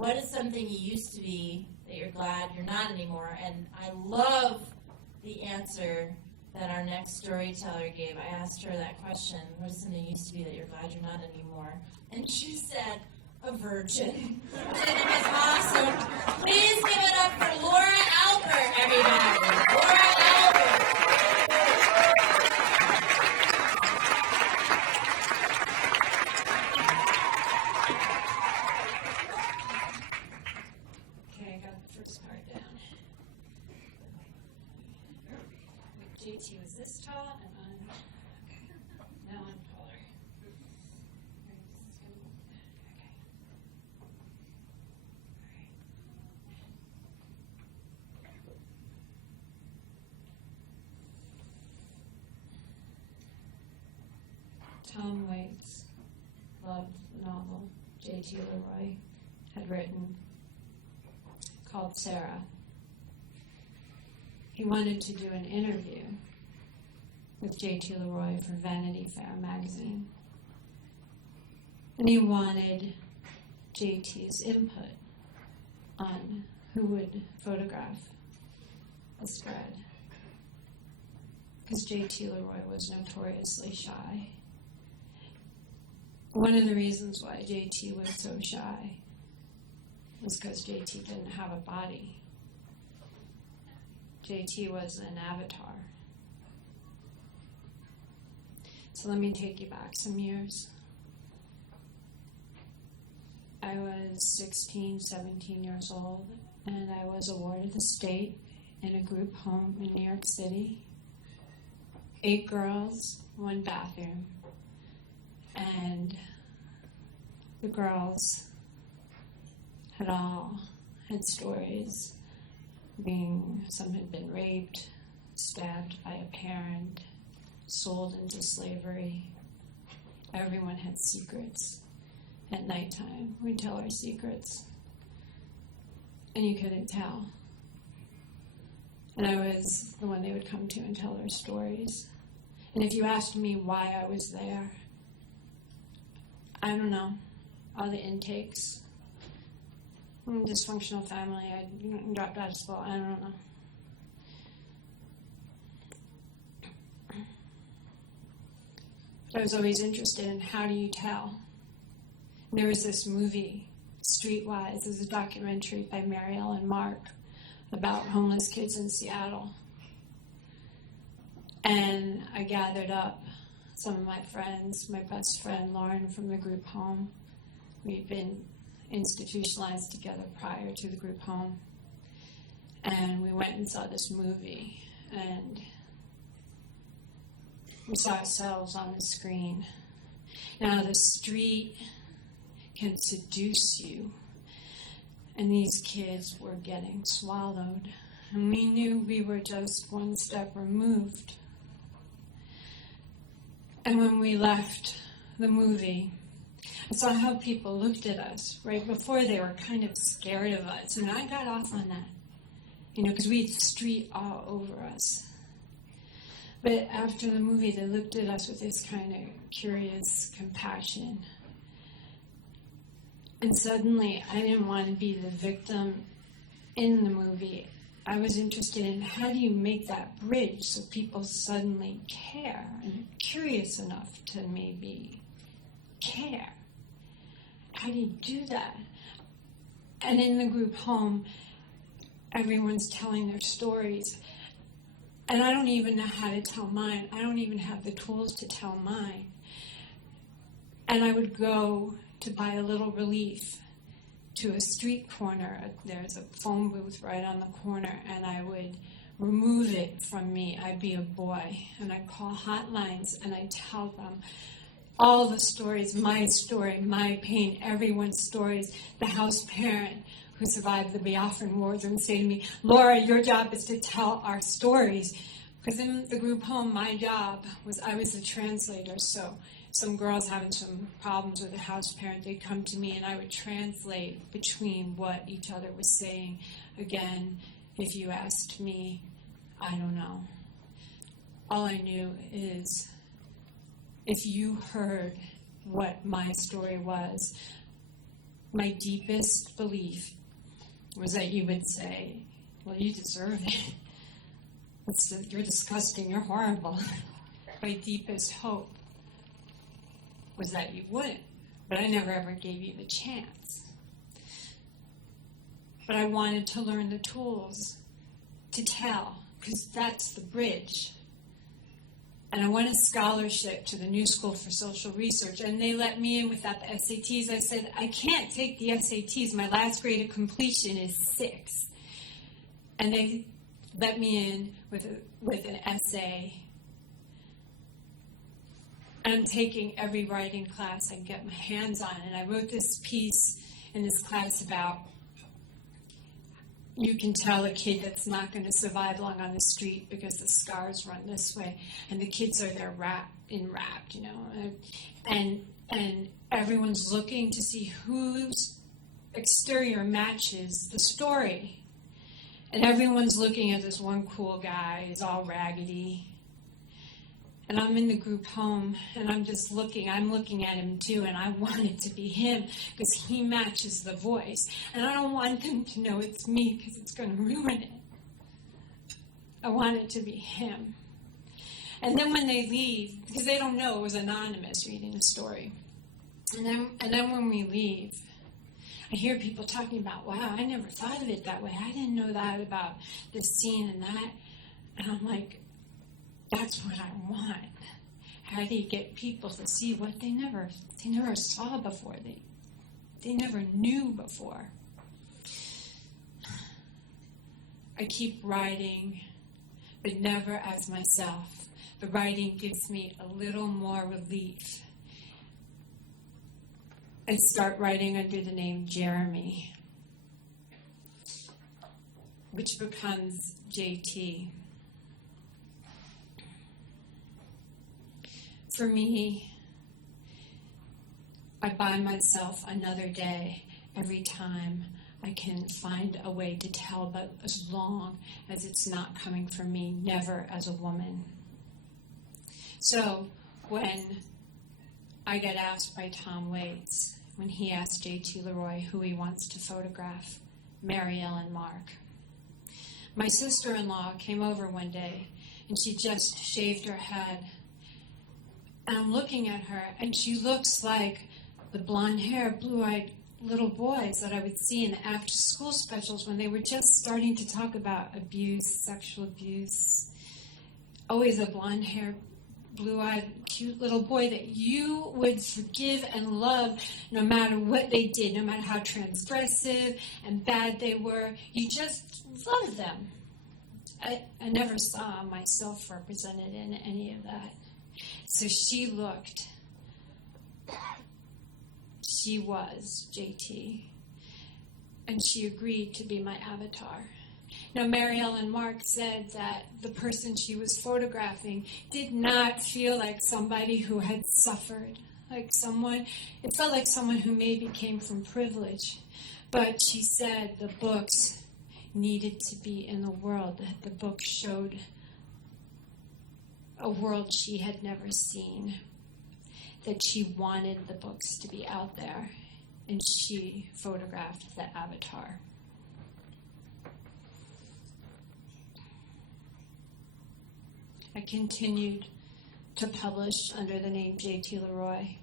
what is something you used to be that you're glad you're not anymore? And I love the answer that our next storyteller gave. I asked her that question, what is something you used to be that you're glad you're not anymore? And she said, a virgin. And it was awesome. Please give it up for Laura Albert, everybody. Laura Albert. Okay, I got the first part down. JT was this tall, and now I'm taller. Okay. Tom Waits loved the novel JT LeRoy had written called Sarah. He wanted to do an interview with JT LeRoy for Vanity Fair magazine. And he wanted JT's input on who would photograph the spread. Because JT LeRoy was notoriously shy. One of the reasons why JT was so shy was because JT didn't have a body. JT was an avatar. So let me take you back some years. I was 16, 17 years old, and I was a ward of the state in a group home in New York City. 8 girls, 1 bathroom. And the girls had all had stories. Some had been raped, stabbed by a parent, sold into slavery. Everyone had secrets. At nighttime, we'd tell our secrets. And you couldn't tell. And I was the one they would come to and tell their stories. And if you asked me why I was there, I don't know. All the intakes. Dysfunctional family. I dropped out of school. I don't know. But I was always interested in how do you tell. And there was this movie, Streetwise. It was a documentary by Marielle and Mark about homeless kids in Seattle. And I gathered up some of my friends, my best friend Lauren from the group home. We'd been institutionalized together prior to the group home. And we went and saw this movie, and we saw ourselves on the screen. Now the street can seduce you, and these kids were getting swallowed, and we knew we were just one step removed. And when we left the movie, I saw how people looked at us right before. They were kind of scared of us, and I got off on that, because we had street all over us. But after the movie, they looked at us with this kind of curious compassion. And suddenly, I didn't want to be the victim in the movie. I was interested in how do you make that bridge so people suddenly care and are curious enough to maybe care. How do you do that? And in the group home, everyone's telling their stories. And I don't even know how to tell mine. I don't even have the tools to tell mine. And I would go to buy a little relief to a street corner. There's a phone booth right on the corner, and I would remove it from me. I'd be a boy, and I'd call hotlines, and I'd tell them all the stories, my story, my pain, everyone's stories. The house parent who survived the Biafran wars and say to me, Laura, your job is to tell our stories. Because in the group home, my job was I was the translator, so some girls having some problems with a house parent, they'd come to me and I would translate between what each other was saying. Again, if you asked me, I don't know. All I knew is if you heard what my story was, my deepest belief was that you would say, well, you deserve it. You're disgusting, you're horrible. My deepest hope was that you wouldn't, but I never ever gave you the chance. But I wanted to learn the tools to tell, because that's the bridge. And I won a scholarship to the New School for Social Research, and they let me in without the SATs. I said, I can't take the SATs. My last grade of completion is 6. And they let me in with an essay. And I'm taking every writing class I can get my hands on. And I wrote this piece in this class about you can tell a kid that's not going to survive long on the street because the scars run this way, and the kids are there wrapped, you know, and everyone's looking to see whose exterior matches the story, and everyone's looking at this one cool guy who's all raggedy. And I'm in the group home, and I'm looking at him too, and I want it to be him because he matches the voice. And I don't want them to know it's me because it's going to ruin it. I want it to be him. And then when they leave, because they don't know it was anonymous reading the story, and then when we leave, I hear people talking about, wow, I never thought of it that way. I didn't know that about this scene and that. And I'm like, that's what I want. How do you get people to see what they never saw before? They never knew before. I keep writing, but never as myself. The writing gives me a little more relief. I start writing under the name Jeremy, which becomes JT. For me, I buy myself another day every time I can find a way to tell, but as long as it's not coming from me, never as a woman. So when I get asked by Tom Waits, when he asked JT LeRoy who he wants to photograph, Mary Ellen Mark. My sister-in-law came over one day, and she just shaved her head. And I'm looking at her, and she looks like the blonde-haired, blue-eyed little boys that I would see in the after-school specials when they were just starting to talk about abuse, sexual abuse. Always a blonde-haired, blue-eyed, cute little boy that you would forgive and love no matter what they did, no matter how transgressive and bad they were. You just loved them. I never saw myself represented in any of that. So she looked. She was JT. And she agreed to be my avatar. Now, Mary Ellen Mark said that the person she was photographing did not feel like somebody who had suffered, it felt like someone who maybe came from privilege. But she said the books needed to be in the world, that the book showed a world she had never seen, that she wanted the books to be out there, and she photographed the avatar. I continued to publish under the name JT LeRoy.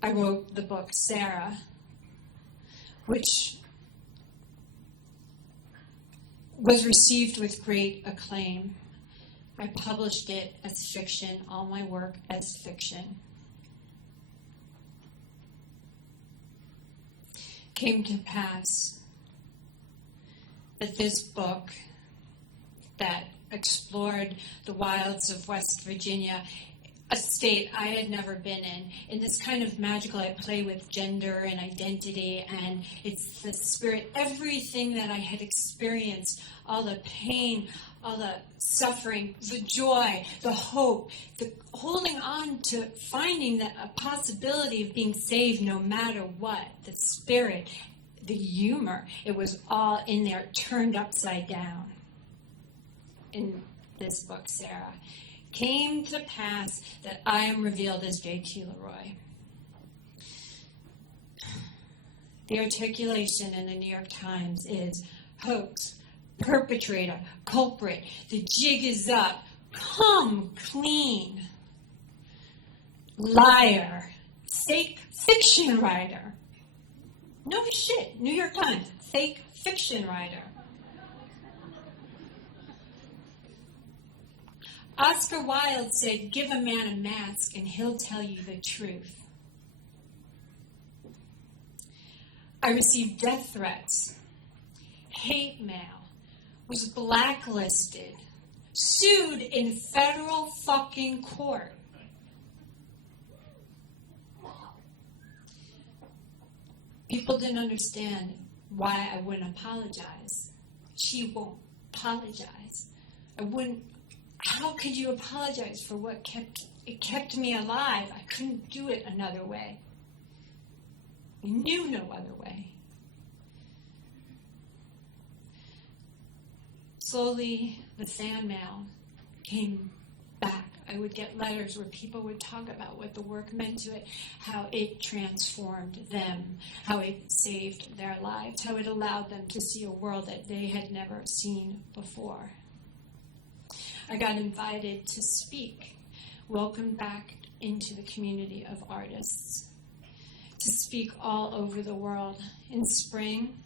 I wrote the book Sarah, which was received with great acclaim. I published it as fiction, all my work as fiction. Came to pass that this book that explored the wilds of West Virginia, a state I had never been in this kind of magical, I play with gender and identity, and it's the spirit, everything that I had experienced, all the pain, all the suffering, the joy, the hope, the holding on to finding that a possibility of being saved no matter what, the spirit, the humor, it was all in there, turned upside down. In this book, Sarah, came to pass that I am revealed as JT LeRoy. The articulation in the New York Times is hoax, perpetrator, culprit, the jig is up, come clean. Liar, fake fiction writer. No shit, New York Times, fake fiction writer. Oscar Wilde said, give a man a mask and he'll tell you the truth. I received death threats, hate mail, was blacklisted, sued in federal fucking court. People didn't understand why I wouldn't apologize. She won't apologize. How could you apologize for what kept me alive? I couldn't do it another way. I knew no other way. Slowly, the fan mail came back. I would get letters where people would talk about what the work meant to it, how it transformed them, how it saved their lives, how it allowed them to see a world that they had never seen before. I got invited to speak, welcomed back into the community of artists, to speak all over the world. In spring,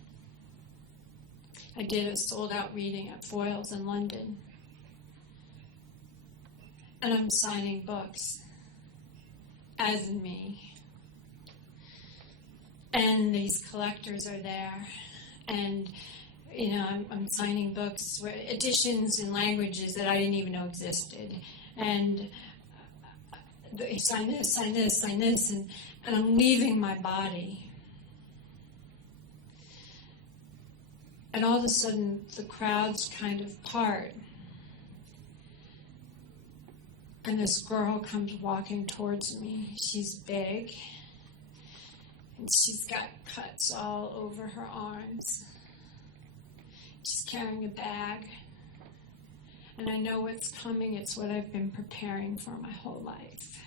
I did a sold-out reading at Foyles in London. And I'm signing books, as in me. And these collectors are there. And, you know, I'm signing books, editions in languages that I didn't even know existed. And sign this, sign this, sign this. And I'm leaving my body. And all of a sudden, the crowds kind of part. And this girl comes walking towards me. She's big. And she's got cuts all over her arms. She's carrying a bag. And I know what's coming. It's what I've been preparing for my whole life.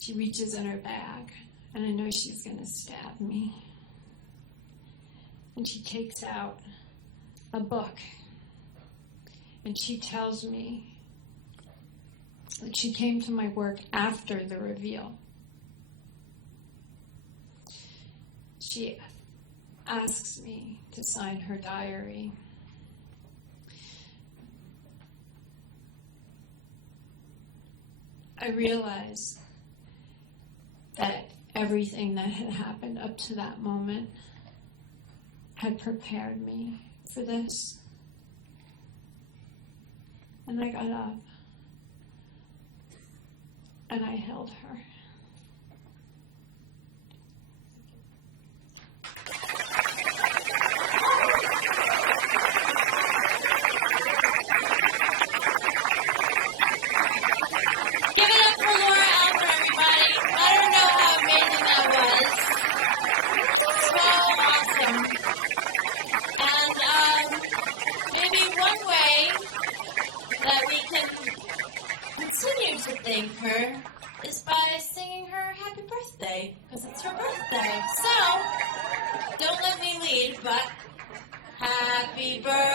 She reaches in her bag. And I know she's going to stab me. And she takes out a book. And she tells me that she came to my work after the reveal. She asks me to sign her diary. I realized that everything that had happened up to that moment had prepared me for this. And I got up, and I held her. Give it up for Laura Alpert, everybody. Let her know how amazing that was. So awesome. And maybe one way that we can continue to thank her is by singing her happy birthday, because it's her birthday. So, don't let me lead, but happy birthday.